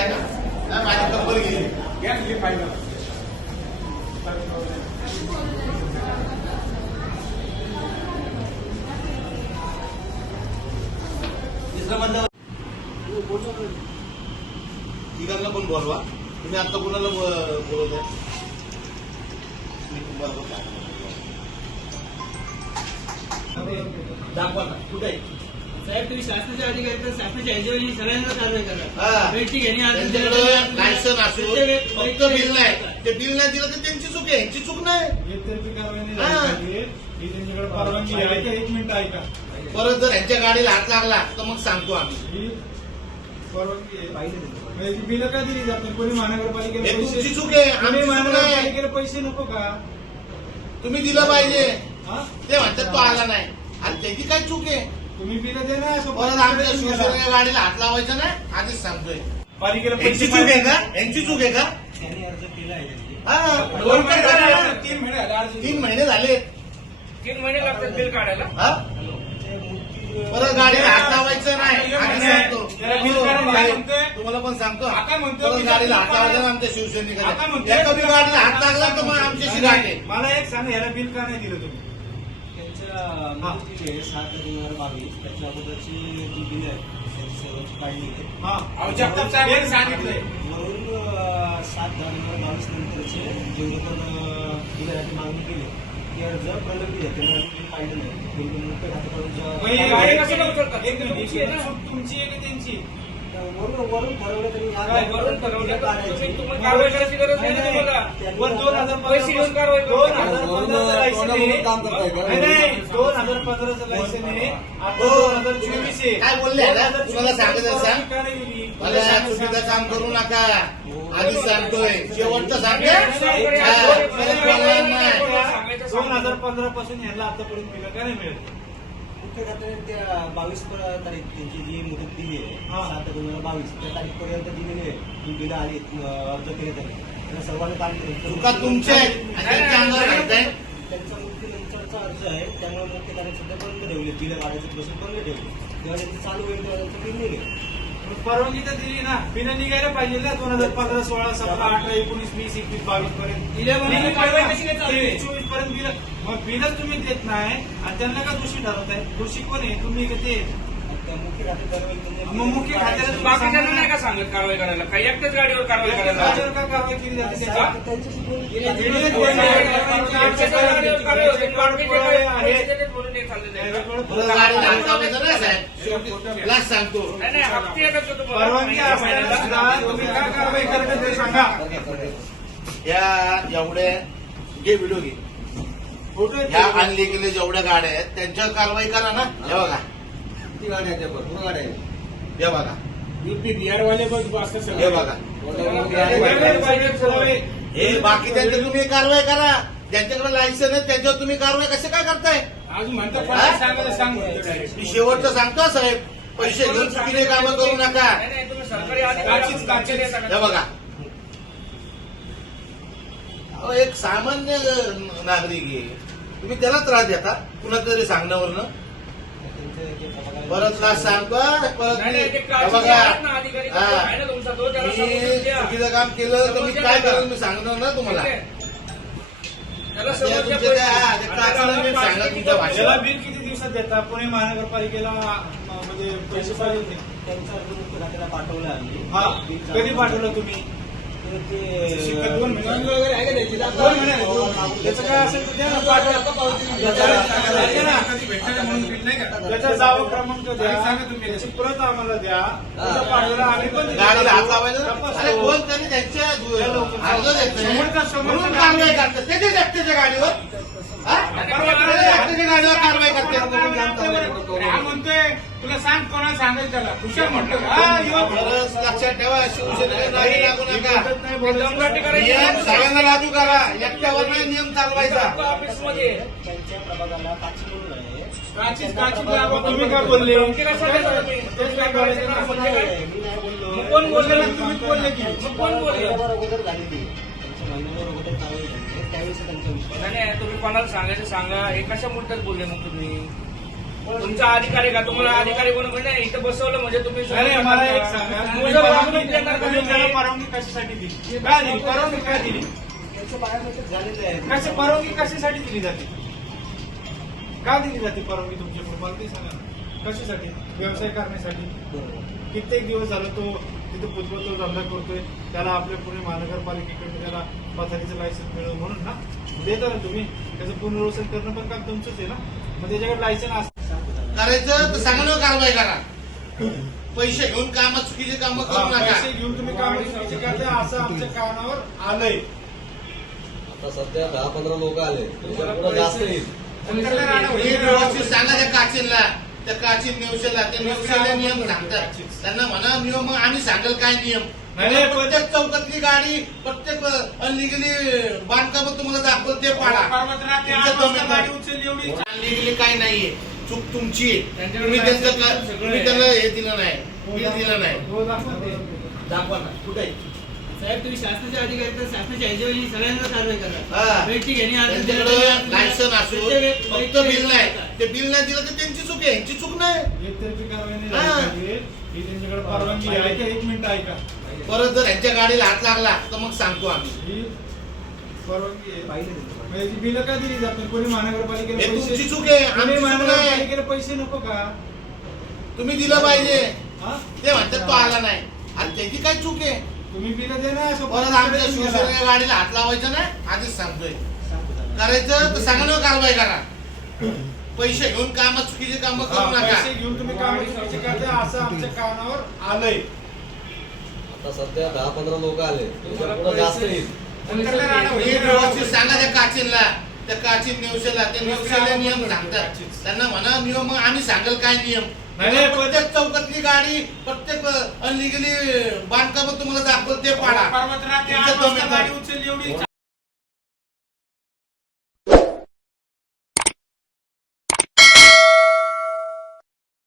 Final माझी कंबर गेली घ्या तिसरं म्हणलं तिघांना पण बोलवा तुम्ही आता कुणाला ब- बोलवत आहे दाखवा ना कुठे आहे? साहेब तुम्ही शासनाचे अधिकारी तर शासनाच्या ह्याच्यावर सगळ्यांना कारवाई हा. करा बैठकी घेणे लायसन असो प्रत्येक- फक्त बिल नाही. ते बिल नाही दिलं तर त्यांची चूक आहे यांची चूक नाही. एकतर्फी कारवाई नाही. झाली पाहिजे. त्यांच्याकडे परवानगी आहे. ऐका एक मिनिट ऐका. परत जर यांच्या गाडीला हात लागला तर मग सांगतो आम्ही. ही परवानगी बिलं का दिली जात नाही कोणी महानगरपालिकेला हे पैसे चूक आहे. नाही महानगरपालिकेला पैसे नको का? तुम्ही दिलं पाहिजे? ते म्हणतात तो आला नाही. आणि त्याची काय चूक आहे? तुम्ही बिलं दे ना असं परत आमच्या शिवसेनेच्या गाडीला हात लावायचा नाही आधीच सांगतोय. पालिकेला यांची पैसे चूक आहे का? यांची चूक आहे का? त्यांनी अर्ज केला आहे हा दोन महिने झाले ना, तीन महिने झाले अर्ज तीन महिने झाले. तीन महिने लागतात बिल काढायला. हा? परत गाडीला हात लावायचं नाही. सांगतो. त्याला बिल म्हणतोय? तुम्हाला पण सांगतो. आता परत गाडीला हात लावायचा ना आमच्या आता शिवसेनेकडे म्हणतोय- एका बी गाडीला हात लागला तर मग आमच्याशी आहे मला एक सांगा याला बिल का नाही दिलं तुम्ही? आहे सात दोन हजार बावीस त्याच्या अगोदरची जी बिल आहे त्याची सर्वची काढली आहे हा. अहो, जगताप साहेबांनी सांगितलंय. वरून अं, सात हजार बावीस नंतरचे जेवढे पण अं, बिलासाठी मागणी केली. ती अर्ज प्रलंबित आहे त्यांना बिल काढलं नाही. बिल मुख्य खात्याकडून मग ज्या- हे गाडी गाडी कशाला उचलतात? एक मिनिट, तुमची आहे की त्यांची? वरून ठरवलं तरी काय, वरून ठरवलं काढायची. दोन हजार लायसन आहे. नाही, नाही, दोन हजार पंधराचं लायसन आहे आता दोन हजार चोवीस आहे काय बोलले? तुम्हाला आहे, सांग. दिली? मला चुकीचं काम करू नका. आधीच सांगतोय. शेवटचं सांगतोय? हा, परत बोलणार नाही. दोन हजार पंधरा पासून यांना आतापर्यंत बिलं का नाही मिळत? मुख्य खात्याने त्या बावीस तारीख त्यांची जी मुदत दिली आहे हा. सात दोन हजार बावीस त्या तारीखपर्यंत दिलेली आहे. जी बिलं आली अर्ज केले त्यांनी त्यांना सर्वांना काम केलं चुका तुमच्या आहेत. आणि त्यांच्या अंगावर घालताय त्यांचा मुख्य नंतरचा अर्ज आहे त्यामुळे मुख्य कार्य सध्या बंद ठेवले बिलं काढायचं प्रोसेस बंद ठेवली. जेव्हा त्यांची चालू होईल तेव्हा त्यांचं बिल निघेल परवानगी तर दिली ना. बिलं निघायला पाहिजे ना दोन हजार पंधरा सोळा सतरा अठरा एकोणीस वीस एकवीस बावीस पर्यंत. आहे? चोवीसपर्यंत बिलं मग बिलं तुम्ही देत नाही आणि त्यांना का दोषी ठरवताय? दोषी कोण आहे? तुम्ही ते मुख्य. मग खात्याला बाकीच्यांना नाही का सांगत कारवाई करायला? काही एकट्याच गाडीवर कारवाई करायला कारवाई केली जाते? गाडीवर कारवाई होते. बाकीचे काय सांगतो नाही नाही हप्ते येतात का तुम्हाला? परवानगी असताना सुद्धा तुम्ही का कारवाई करता ते सांगा. या एवढ्या घे व्हिडिओ घे. फोटो ह्या आणली गेले जेवढ्या गाड्या आहेत त्यांच्यावर कारवाई करा ना. हे बघा. हे बघा बिहार वाले बस हे बघा. हे बाकी त्यांच्या तुम्ही कारवाई करा. ज्यांच्याकडे लायसन आहे त्यांच्यावर तुम्ही कारवाई कसे काय करताय. मी शेवटचं सांगतो साहेब. पैसे घेऊन चुकीने कामं करू नका? हे बघा. अहो, एक सामान्य नागरिक आहे. तुम्ही त्याला त्रास देता कुणा तरी सांगण्यावरनं. परत लास्ट सांगतो परत बघा ना. हा. ना. चुकीचं काम केलं तर मी काय करेल मी सांगणार ना तुम्हाला? त्याला हा, बिल किती दिवसात पुणे महानगरपालिकेला म्हणजे पैसे पाहिजे त्यांचा पाठवला आम्ही हा कधी पाठवलं तुम्ही तर ते- शिक्का दोन महिने दोन महिने त्याचं काय असेल तर द्या ना, पाठवा. त्याचा- द्या ना. त्याचा जावं क्रमांक द्या त्याची प्रत आम्हाला द्या त्याचा पाठवला आम्ही पण दिली. गाडीला हात लावायचा ना? तपासतो. अरे कोण तरी त्यांच्या अर्ज देतोय. समोरचा- समोरचा म्हणून कारवाई करतात त्याच्याच एकट्याच्या गाडीवर हा? कारवाई करतात हा तुला सांग कोणाला सांगायचं त्याला हुशार हा युवा बरंच लक्षात ठेवा शिवसेनेला लागू नका नाही बोलायचं. दमदाटी करायची नियम नाही. सगळ्यांना लागू करा एकट्यावर नाही नियम चालवायचा ऑफिसमध्ये त्यांच्या प्रभागाला आहे काचीच तुम्ही काय बोलले तुम्ही? काय म्हणजे? मी नाही बोललो मग कोण बोलले? तुम्हीच की मग कोण बोलले? महिन्याभर अगोदर झालेली आहे. त्यांच्या महिन्याभर अगोदर कारवाई झाली आहे. त्यावेळेस त्यांचा विषय नाही नाही, तुम्ही कोणाला सांगायचं सांगा हे कशा मुद्द्यात बोलले मग तुम्ही तुमचा अधिकारी का? तुम्हाला अधिकारी कोण म्हणजे इथं बसवलं म्हणजे तुम्ही अरे मला एक सांगा. तुम्ही तुझं परवानगी तुम्ही त्याला कशासाठी दिली? काय दिली? परवानगी काय दिली? त्यांचं बायोमेट्रिक झालेलं आहे कशा परवानगी कशासाठी दिली जाते? का दिली जाते परवानगी तुमच्याकडून? मला ते सांगा ना. कशासाठी? व्यवसाय करण्यासाठी. कित्येक दिवस झालं तो तिथे पुतवतो धंदा करतोय. त्याला आपल्या पुणे महानगरपालिकेकडून त्याला पथारीचं लायसन्स मिळव म्हणून ना? देता ना तुम्ही. त्याचं पुनर्वसन करणं पण काम तुमचंच आहे ना? मग त्याच्याकडे लायसन असतं. करायचं तर सांगा ना कारवाई करा. पैसे घेऊन काम चुकीचे काम करू नका. पैसे घेऊन तुम्ही काम चुकीचे करताय असं आमच्या कानावर आलंय. आता सध्या दहा पंधरा लोक आले. जास्त येईल. हे. व्यवस्थित सांगा त्या काचीनला त्या काचीन नेवशेला त्या नेवशेला नियम सांगतात. त्यांना म्हणा नियम मग आम्ही सांगेल काय नियम. नाही, नाही, पण- प्रत्येक चौकातली गाडी प्रत्येक अनलिगली बांधकाम तुम्हाला दाखवत ते पाडा परवाना ते आठ तुमचं वाजता दम गाडी येतं. उचलली एवढी. अनलिगली काय नाहीये. चूक तुमची. तुम्ही त्यांचं तुम्ही. त्यांना हे दिलं नाही. बिल दिलं नाही. हो, दाखवा. ना. कुठे? आहे? साहेब तुम्ही शासनाचे अधिकारी तर शासनाच्या सगळ्यांना कारवाई हा. करा घेणे लायसन फक्त बिल नाही. ते बिल नाही दिलं तर त्यांची चूक आहे. यांची चूक नाही. कारवाई हा. पाहिजे. ही त्यांच्याकडे परवानगी आहे. ऐका एक मिनिट ऐका. परत जर यांच्या गाडीला हात लागला तर मग सांगतो आम्ही. ही परवानगी आहे. बिलं का दिली जात नाही कोणी महानगरपालिकेला हे पैसे तुमची चूक आहे. कोणी आमची चूक नाही. महानगरपालिकेला पैसे नको का? तुम्ही दिलं पाहिजे. हा? ते म्हणतात तो आला नाही. आणि त्याची काय चूक आहे? तुम्ही बिलं दे ना असं परत आमच्या शिवसेनेच्या गाडीला हात लावायचा नाही आधीच सांगतोय. करायचं तर सांगा ना कारवाई करा. पैसे घेऊन काम चुकीचे काम हा, करू नका. पैसे घेऊन तुम्ही काम करताय असं आमच्या कानावर आलंय. आता सध्या दहा पंधरा लोक आले. पुढे जास्त येईल हे होईल. व्यवस्थित सांगा त्या काचीनला त्या काचीन नेवशेला नियम सांगतात. त्यांना म्हणा नियम आम्ही सांगेल काय नियम. प्रत्येक चौकातली गाडी प्रत्येक अनलिगली बांधकाम तुम्हाला दाखवत ते पाडा